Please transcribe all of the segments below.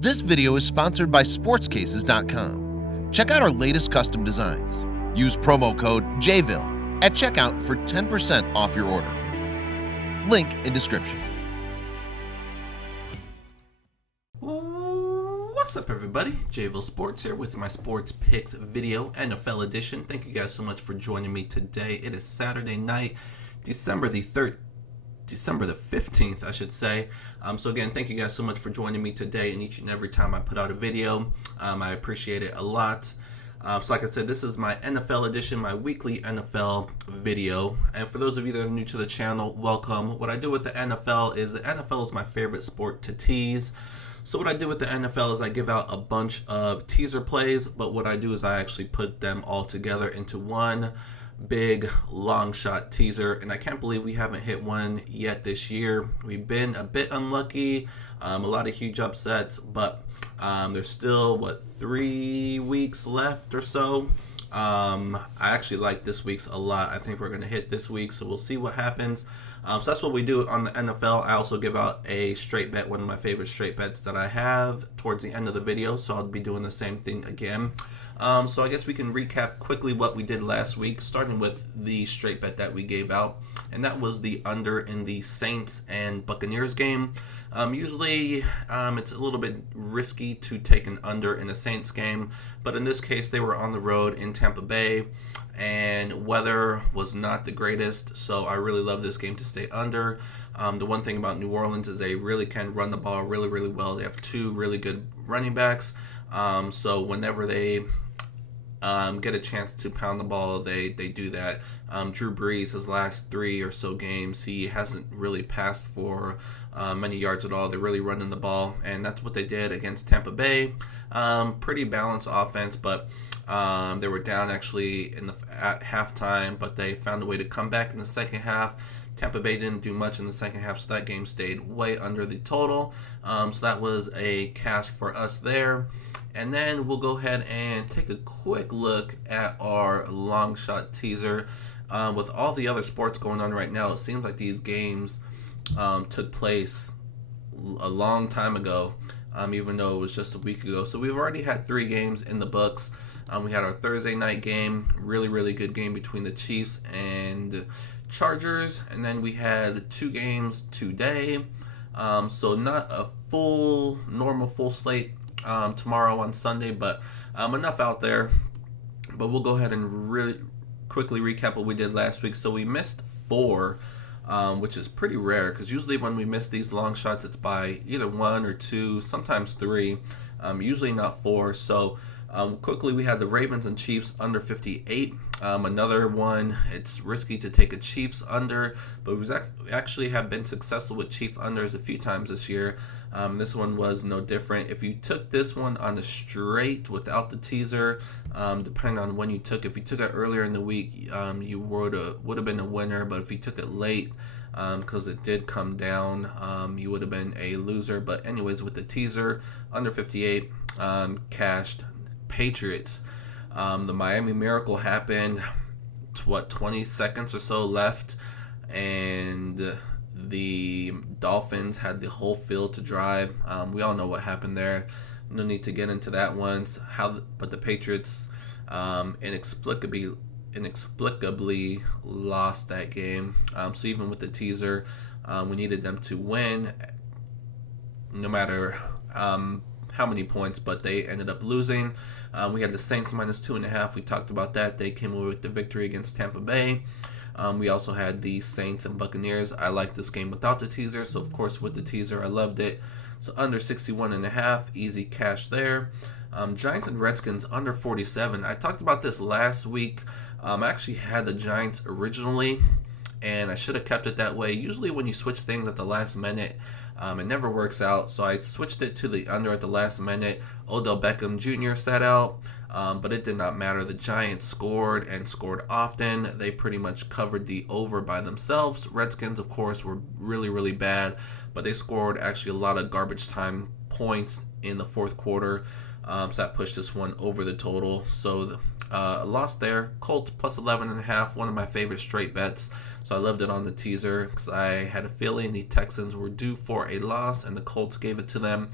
This video is sponsored by sportscases.com. Check out our latest custom designs. Use promo code JVille at checkout for 10% off your order. Link in description. What's up, everybody? JVille Sports here with my sports picks video, NFL edition. Thank you guys so much for joining me today. It is Saturday night, December the 15th, I should say. So again, thank you guys so much for joining me today and each and every time I put out a video. I appreciate it a lot. So like I said, this is my NFL edition, my weekly NFL video. And for those of you that are new to the channel, welcome. What I do with the NFL is my favorite sport to tease. So what I do with the NFL is I give out a bunch of teaser plays, but what I do is I actually put them all together into one big long shot teaser, and I can't believe we haven't hit one yet this year. We've been a bit unlucky, a lot of huge upsets, but there's still 3 weeks left or so. I actually like this week's a lot. I think we're going to hit this week, so we'll see what happens. So that's what we do on the NFL. I also give out a straight bet, one of my favorite straight bets that I have, towards the end of the video, so I'll be doing the same thing again. So I guess we can recap quickly what we did last week, starting with the straight bet that we gave out, and that was the under in the Saints and Buccaneers game. Usually it's a little bit risky to take an under in a Saints game, but in this case they were on the road in Tampa Bay and weather was not the greatest, so I really love this game to stay under. The one thing about New Orleans is they really can run the ball really, really well. They have two really good running backs, so whenever they get a chance to pound the ball, they do that. Drew Brees, his last 3 or so games, he hasn't really passed for many yards at all. They're really running the ball, and that's what they did against Tampa Bay. Pretty balanced offense, but they were down actually at halftime, but they found a way to come back in the second half. Tampa Bay didn't do much in the second half, so that game stayed way under the total. So that was a cash for us there. And then we'll go ahead and take a quick look at our long shot teaser. With all the other sports going on right now, it seems like these games took place a long time ago, even though it was just a week ago. So we've already had 3 games in the books. We had our Thursday night game, really, really good game between the Chiefs and Chargers. And then we had 2 games today. So not a normal full slate tomorrow on Sunday, but enough out there. But we'll go ahead and really quickly recap what we did last week. So we missed 4, which is pretty rare, because usually when we miss these long shots, it's by either 1 or 2, sometimes 3, usually not 4. So quickly, we had the Ravens and Chiefs under 58. Another one, it's risky to take a Chiefs under, but we actually have been successful with Chief unders a few times this year. This one was no different. If you took this one on the straight without the teaser, depending on when you took it, if you took it earlier in the week, you would have been a winner, but if you took it late, because it did come down, you would have been a loser. But anyways, with the teaser, under 58, cashed. Patriots. The Miami Miracle happened, 20 seconds or so left, and the Dolphins had the whole field to drive. We all know what happened there. No need to get into that one. But the Patriots inexplicably lost that game. So even with the teaser, we needed them to win, no matter how many points, but they ended up losing. We had the Saints minus 2.5. We talked about that. They came away with the victory against Tampa Bay. We also had the Saints and Buccaneers. I liked this game without the teaser, so of course with the teaser I loved it. So under 61.5, easy cash there. Giants and Redskins under 47. I talked about this last week. I actually had the Giants originally, and I should have kept it that way. Usually when you switch things at the last minute, it never works out, so I switched it to the under at the last minute. Odell Beckham Jr. sat out, but it did not matter. The Giants scored and scored often. They pretty much covered the over by themselves. Redskins, of course, were really, really bad, but they scored actually a lot of garbage time points in the fourth quarter, so that pushed this one over the total. So lost there. Colts plus 11.5, one of my favorite straight bets. So I loved it on the teaser because I had a feeling the Texans were due for a loss and the Colts gave it to them.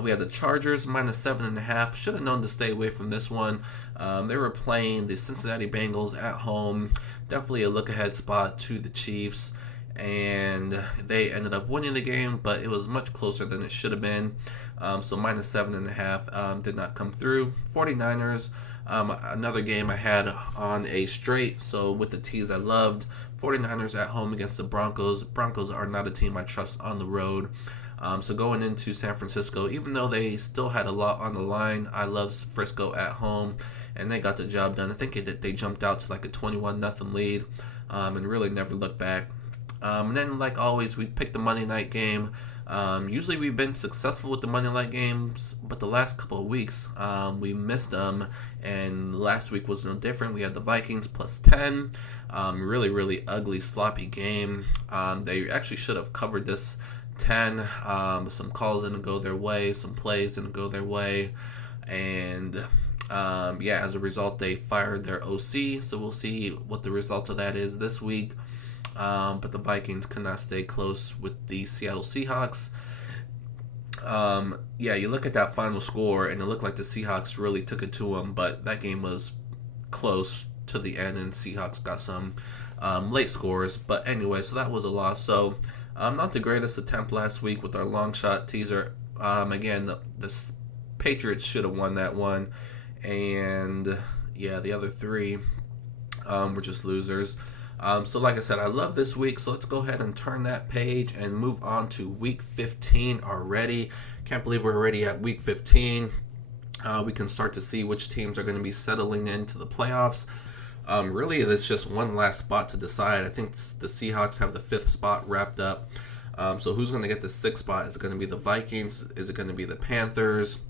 We had the Chargers -7.5. Should have known to stay away from this one. They were playing the Cincinnati Bengals at home. Definitely a look-ahead spot to the Chiefs. And they ended up winning the game, but it was much closer than it should have been. So -7.5 did not come through. 49ers, another game I had on a straight. So with the teas I loved, 49ers at home against the Broncos. Broncos are not a team I trust on the road. So going into San Francisco, even though they still had a lot on the line, I love Frisco at home, and they got the job done. I think they jumped out to like a 21-0 lead, and really never looked back. And then, like always, we picked the Monday night game. Usually we've been successful with the Monday night games, but the last couple of weeks we missed them, and last week was no different. We had the Vikings +10. Really, really ugly, sloppy game. They actually should have covered this 10. Some calls didn't go their way, some plays didn't go their way, and as a result, they fired their OC. So we'll see what the result of that is this week. But the Vikings could not stay close with the Seattle Seahawks. You look at that final score, and it looked like the Seahawks really took it to them, but that game was close to the end, and Seahawks got some late scores. But anyway, so that was a loss. So not the greatest attempt last week with our long shot teaser. Again, the Patriots should have won that one, and the other three were just losers. So like I said, I love this week, so let's go ahead and turn that page and move on to week 15 already. Can't believe we're already at week 15. We can start to see which teams are going to be settling into the playoffs. Really, there's just one last spot to decide. I think the Seahawks have the 5th spot wrapped up. So who's going to get the 6th spot? Is it going to be the Vikings? Is it going to be the Panthers?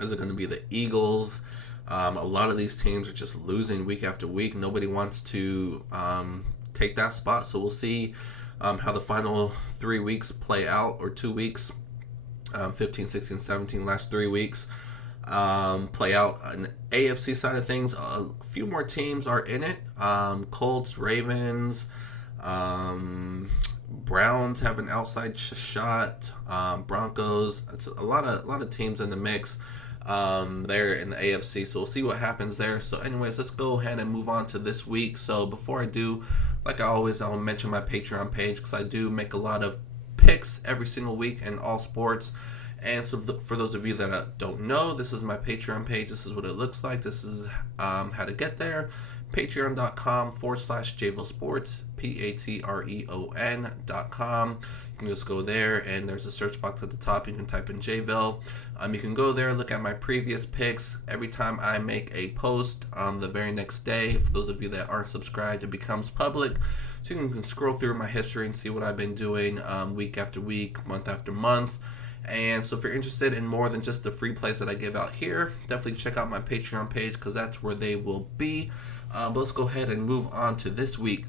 Is it going to be the Eagles? A lot of these teams are just losing week after week. Nobody wants to take that spot. So we'll see how the final 3 weeks play out, or 2 weeks, 15, 16, 17, last 3 weeks play out. On the AFC side of things, a few more teams are in it. Colts, Ravens, Browns have an outside shot. Broncos. It's a lot of teams in the mix. There in the AFC, so we'll see what happens there. So anyways, let's go ahead and move on to this week. So before I do, like I always, I'll mention my Patreon page, because I do make a lot of picks every single week in all sports. And so for those of you that don't know, this is my Patreon page. This is what it looks like. This is how to get there. Patreon.com/JVille Sports, Patreon.com. You can just go there, and there's a search box at the top. You can type in JVille. You can go there, look at my previous picks. Every time I make a post, the very next day, for those of you that aren't subscribed, it becomes public. So you can scroll through my history and see what I've been doing week after week, month after month. And so if you're interested in more than just the free plays that I give out here, definitely check out my Patreon page, because that's where they will be. But let's go ahead and move on to this week.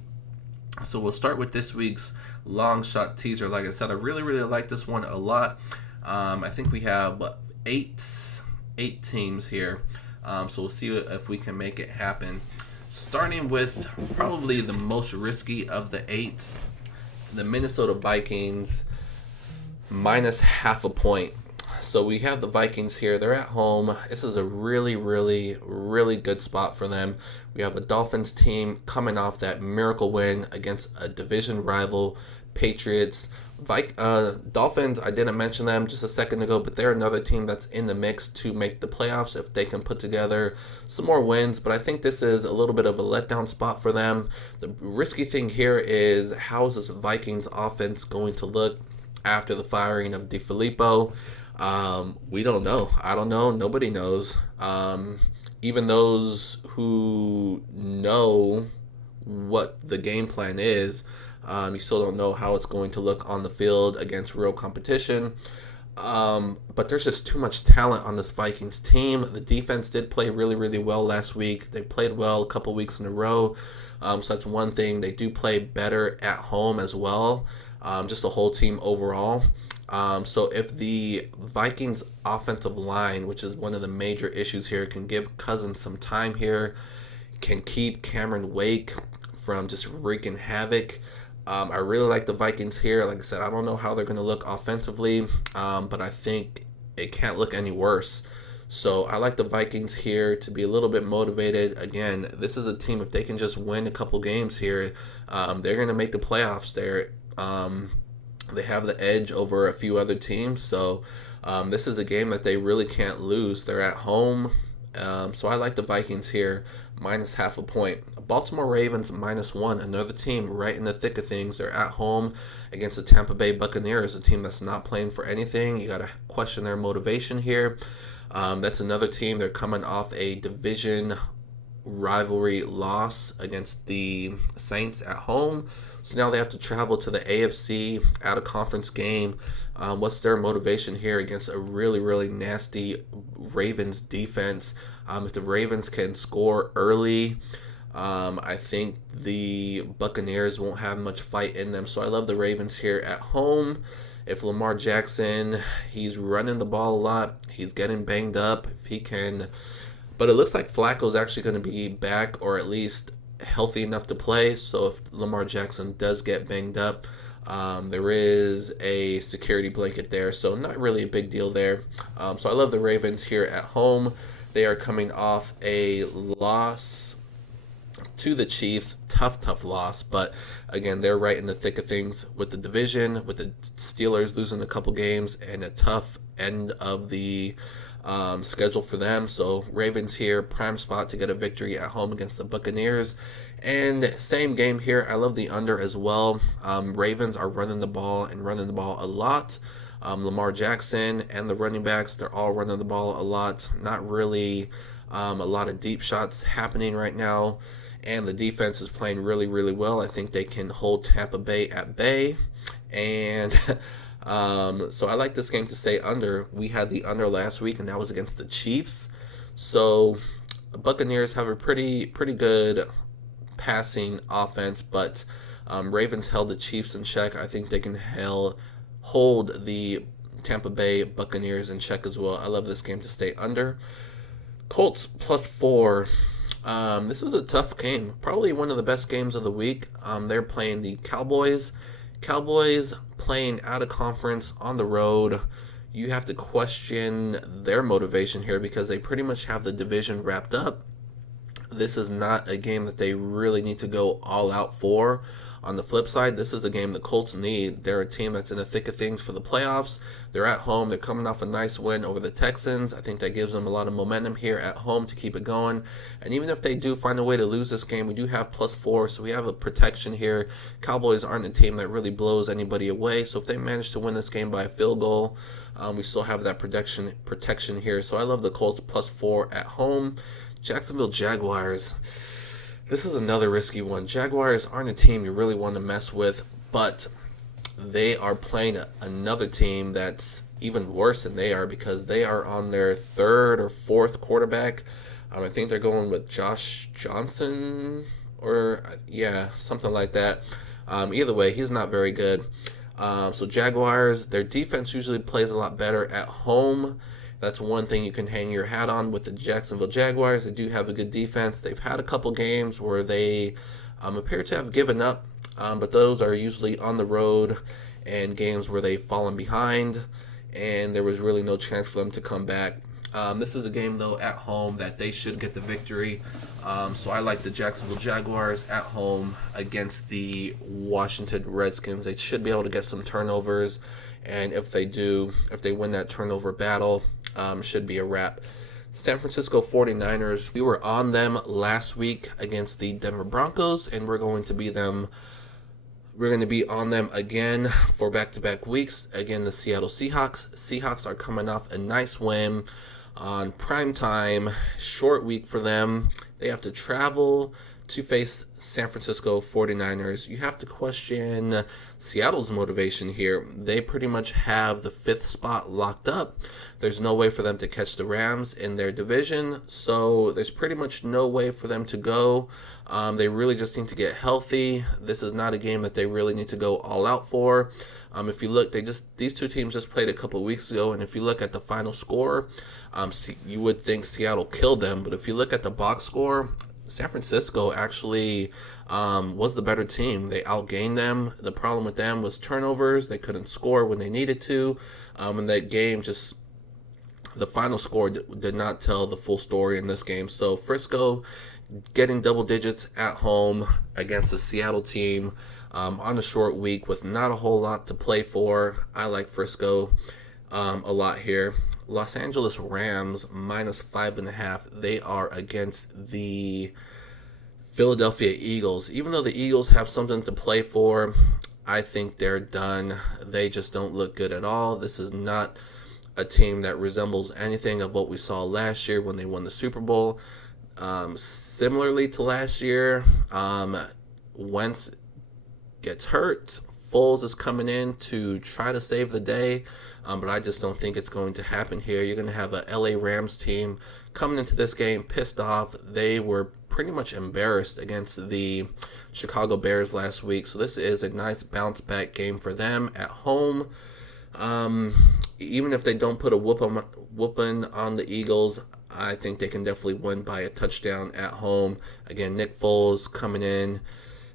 So we'll start with this week's long shot teaser. Like I said, I really, really like this one a lot. I think we have eight teams here. So we'll see if we can make it happen. Starting with probably the most risky of the 8s, the Minnesota Vikings, -0.5 point. So we have the Vikings here. They're at home. This is a really, really, really good spot for them. We have a Dolphins team coming off that miracle win against a division rival, Patriots. Dolphins, I didn't mention them just a second ago, but they're another team that's in the mix to make the playoffs if they can put together some more wins. But I think this is a little bit of a letdown spot for them. The risky thing here is, how is this Vikings offense going to look after the firing of DeFilippo? We don't know. I don't know. Nobody knows. Even those who know what the game plan is, you still don't know how it's going to look on the field against real competition. But there's just too much talent on this Vikings team. The defense did play really, really well last week. They played well a couple weeks in a row. So that's one thing. They do play better at home as well. Just the whole team overall. So if the Vikings offensive line, which is one of the major issues here, can give Cousins some time here, can keep Cameron Wake from just wreaking havoc. I really like the Vikings here. Like I said, I don't know how they're going to look offensively, but I think it can't look any worse. So I like the Vikings here to be a little bit motivated. Again, this is a team, if they can just win a couple games here, they're going to make the playoffs. They have the edge over a few other teams. So this is a game that they really can't lose. They're at home. So I like the Vikings here, minus half a point. Baltimore Ravens, -1. Another team right in the thick of things. They're at home against the Tampa Bay Buccaneers, a team that's not playing for anything. You got to question their motivation here. That's another team. They're coming off a division rivalry loss against the Saints at home. So now they have to travel to the AFC out of conference game. What's their motivation here against a really, really nasty Ravens defense? If the Ravens can score early, I think the Buccaneers won't have much fight in them. So I love the Ravens here at home. If Lamar Jackson, he's running the ball a lot, he's getting banged up. If he can, but it looks like Flacco's actually going to be back, or at least healthy enough to play. So if Lamar Jackson does get banged up, there is a security blanket there. So not really a big deal there. So I love the Ravens here at home. They are coming off a loss to the Chiefs. Tough loss, but again, they're right in the thick of things with the division, with the Steelers losing a couple games and a tough end of the schedule for them. So Ravens here, prime spot to get a victory at home against the Buccaneers. And same game here, I love the under as well. Ravens are running the ball a lot. Lamar Jackson and the running backs, they're all running the ball a lot. Not really a lot of deep shots happening right now. And the defense is playing really, really well. I think they can hold Tampa Bay at bay. And so I like this game to stay under. We had the under last week, and that was against the Chiefs. So the Buccaneers have a pretty good passing offense, but Ravens held the Chiefs in check. I think they can hold the Tampa Bay Buccaneers in check as well. I love this game to stay under. Colts +4. This is a tough game. Probably one of the best games of the week. They're playing the Cowboys. Cowboys playing out of conference on the road. You have to question their motivation here because they pretty much have the division wrapped up. This is not a game that they really need to go all out for. On the flip side, this is a game the Colts need. They're a team that's in the thick of things for the playoffs. They're at home. They're coming off a nice win over the Texans. I think that gives them a lot of momentum here at home to keep it going. And even if they do find a way to lose this game, we do have +4, so we have a protection here. Cowboys aren't a team that really blows anybody away, so if they manage to win this game by a field goal, we still have that protection here. So I love the Colts +4 at home. Jacksonville Jaguars. This is another risky one. Jaguars aren't a team you really want to mess with, but they are playing another team that's even worse than they are because they are on their third or fourth quarterback. I think they're going with Josh Johnson or, something like that. Either way, he's not very good. So Jaguars, their defense usually plays a lot better at home. That's one thing you can hang your hat on with the Jacksonville Jaguars. They do have a good defense. They've had a couple games where they appear to have given up, but those are usually on the road and games where they've fallen behind, and there was really no chance for them to come back. This is a game, though, at home that they should get the victory. So I like the Jacksonville Jaguars at home against the Washington Redskins. They should be able to get some turnovers, and if they win that turnover battle, should be a wrap. San Francisco 49ers, we were on them last week against the Denver Broncos, and we're going to be on them again for back-to-back weeks. Again, the Seattle Seahawks. Seahawks are coming off a nice win on prime time. Short week for them. They have to travel to face San Francisco 49ers. You have to question Seattle's motivation here. They pretty much have the 5th spot locked up. There's no way for them to catch the Rams in their division, so there's pretty much no way for them to go. They really just need to get healthy. This is not a game that they really need to go all out for. If you look, these two teams just played a couple weeks ago, and if you look at the final score, you would think Seattle killed them, but if you look at the box score, San Francisco actually was the better team. They outgained them. The problem with them was turnovers. They couldn't score when they needed to. And that game just the final score did not tell the full story in this game. So Frisco getting double digits at home against the Seattle team on a short week with not a whole lot to play for. I like Frisco a lot here. Los Angeles Rams -5.5. They are against the Philadelphia Eagles. Even though the Eagles have something to play for, I think they're done. They just don't look good at all. This is not a team that resembles anything of what we saw last year when they won the Super Bowl. Similarly to last year, Wentz gets hurt. Foles is coming in to try to save the day, but I just don't think it's going to happen here. You're going to have a LA Rams team coming into this game pissed off. They were pretty much embarrassed against the Chicago Bears last week, so this is a nice bounce back game for them at home. Even if they don't put a whooping on the Eagles, I think they can definitely win by a touchdown at home. Again, Nick Foles coming in.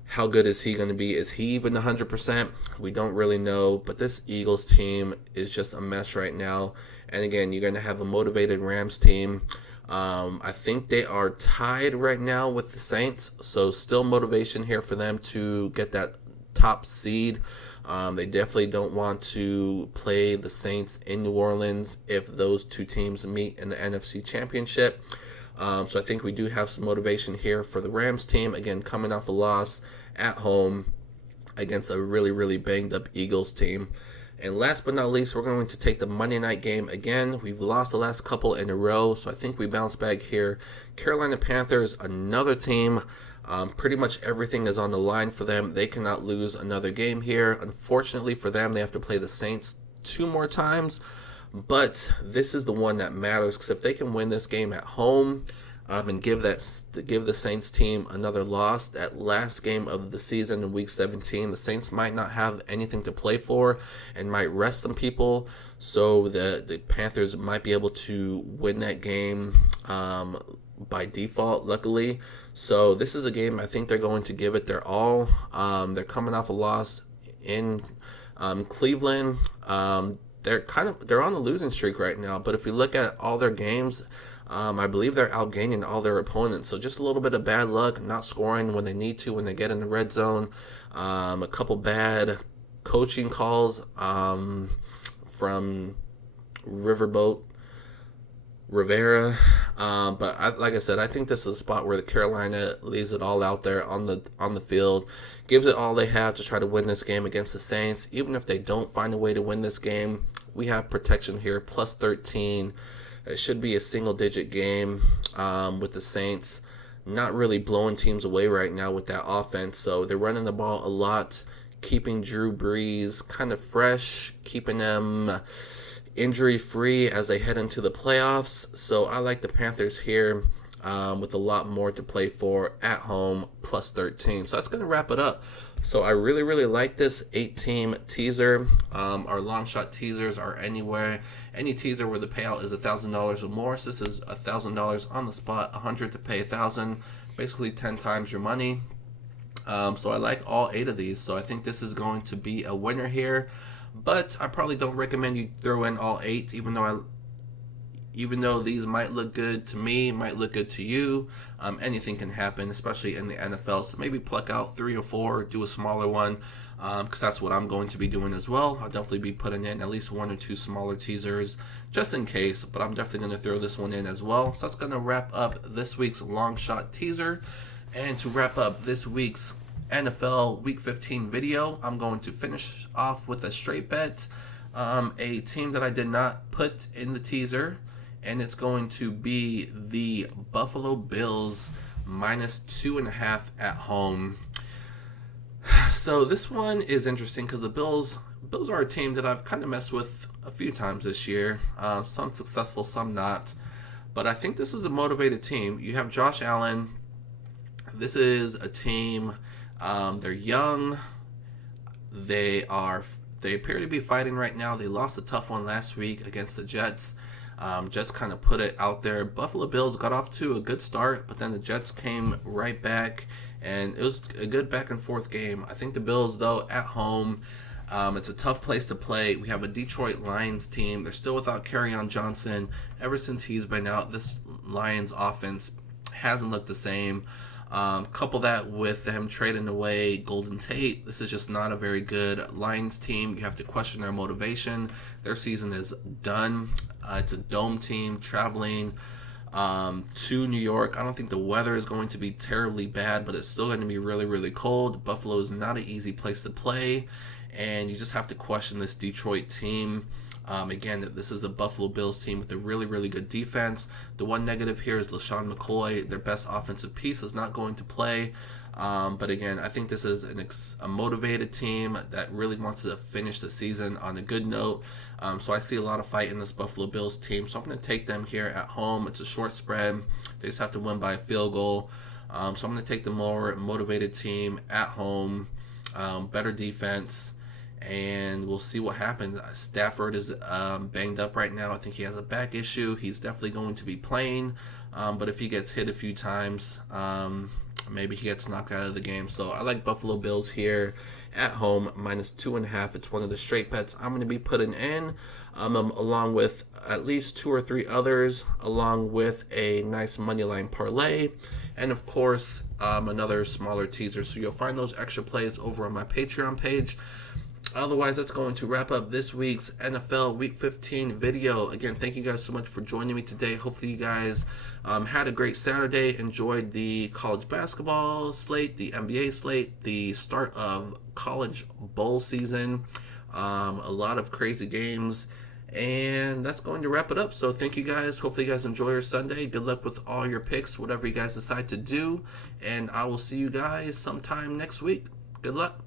How good is he going to be? Is he even 100%? We don't really know, but this Eagles team is just a mess right now. And again, you're going to have a motivated Rams team. I think they are tied right now with the Saints, so still motivation here for them to get that top seed. They definitely don't want to play the Saints in New Orleans if those two teams meet in the NFC Championship. So I think we do have some motivation here for the Rams team, again, coming off a loss at home against a really, really banged up Eagles team. And last but not least, we're going to take the Monday night game again. We've lost the last couple in a row, so I think we bounce back here. Carolina Panthers, another team. Pretty much everything is on the line for them. They cannot lose another game here. Unfortunately for them, they have to play the Saints 2 more times. But this is the one that matters, because if they can win this game at home and give the Saints team another loss, that last game of the season in Week 17, the Saints might not have anything to play for and might rest some people. So the Panthers might be able to win that game by default, luckily. So this is a game I think they're going to give it their all. They're coming off a loss in Cleveland. They're on a losing streak right now, but if you look at all their games, I believe they're outgaining all their opponents. So just a little bit of bad luck, not scoring when they need to, when they get in the red zone. A couple bad coaching calls from Rivera. But like I said, I think this is a spot where the Carolina leaves it all out there on the field, gives it all they have to try to win this game against the Saints. Even if they don't find a way to win this game, we have protection here, plus 13. It should be a single-digit game with the Saints not really blowing teams away right now with that offense. So they're running the ball a lot, keeping Drew Brees kind of fresh, keeping them injury-free as they head into the playoffs. So I like the Panthers here with a lot more to play for at home, plus 13. So that's going to wrap it up. So I really, really like this 8-team teaser. Our long shot teasers are any teaser where the payout is $1,000 or more. So this is $1,000 on the spot, $100 to pay $1,000, basically 10 times your money. So I like all 8 of these. So I think this is going to be a winner here. But I probably don't recommend you throw in all 8, even though these might look good to me, might look good to you. Anything can happen, especially in the NFL. So maybe pluck out 3 or 4, do a smaller one, because that's what I'm going to be doing as well. I'll definitely be putting in at least 1 or 2 smaller teasers just in case, but I'm definitely going to throw this one in as well. So that's going to wrap up this week's long shot teaser. And to wrap up this week's NFL Week 15 video, I'm going to finish off with a straight bet, a team that I did not put in the teaser, and it's going to be the Buffalo Bills -2.5 at home. So this one is interesting because the Bills are a team that I've kind of messed with a few times this year. Some successful, some not. But I think this is a motivated team. You have Josh Allen. This is a team, they're young. They appear to be fighting right now. They lost a tough one last week against the Jets. Jets kind of put it out there. Buffalo Bills got off to a good start, but then the Jets came right back, and it was a good back and forth game. I think the Bills, though, at home, It's a tough place to play. We have a Detroit Lions team. They're still without Kerryon Johnson. Ever since he's been out, this Lions offense hasn't looked the same. Couple that with them trading away Golden Tate. This is just not a very good Lions team. You have to question their motivation. Their season is done. It's a dome team traveling to New York. I don't think the weather is going to be terribly bad, but it's still going to be really, really cold. Buffalo is not an easy place to play, and you just have to question this Detroit team. Again, this is a Buffalo Bills team with a really, really good defense. The one negative here is LaShawn McCoy, their best offensive piece, is not going to play. But again, I think this is a motivated team that really wants to finish the season on a good note. So I see a lot of fight in this Buffalo Bills team. So I'm going to take them here at home. It's a short spread. They just have to win by a field goal. So I'm going to take the more motivated team at home, better defense. And we'll see what happens. Stafford is banged up right now. I think he has a back issue. He's definitely going to be playing. But if he gets hit a few times, maybe he gets knocked out of the game. So I like Buffalo Bills here at home, -2.5. It's one of the straight bets I'm going to be putting in, along with at least 2 or 3 others, along with a nice money line parlay. And of course, another smaller teaser. So you'll find those extra plays over on my Patreon page. Otherwise, that's going to wrap up this week's NFL Week 15 video. Again, thank you guys so much for joining me today. Hopefully you guys had a great Saturday, enjoyed the college basketball slate, the NBA slate, the start of college bowl season, a lot of crazy games. And that's going to wrap it up. So thank you guys. Hopefully you guys enjoy your Sunday. Good luck with all your picks, whatever you guys decide to do. And I will see you guys sometime next week. Good luck.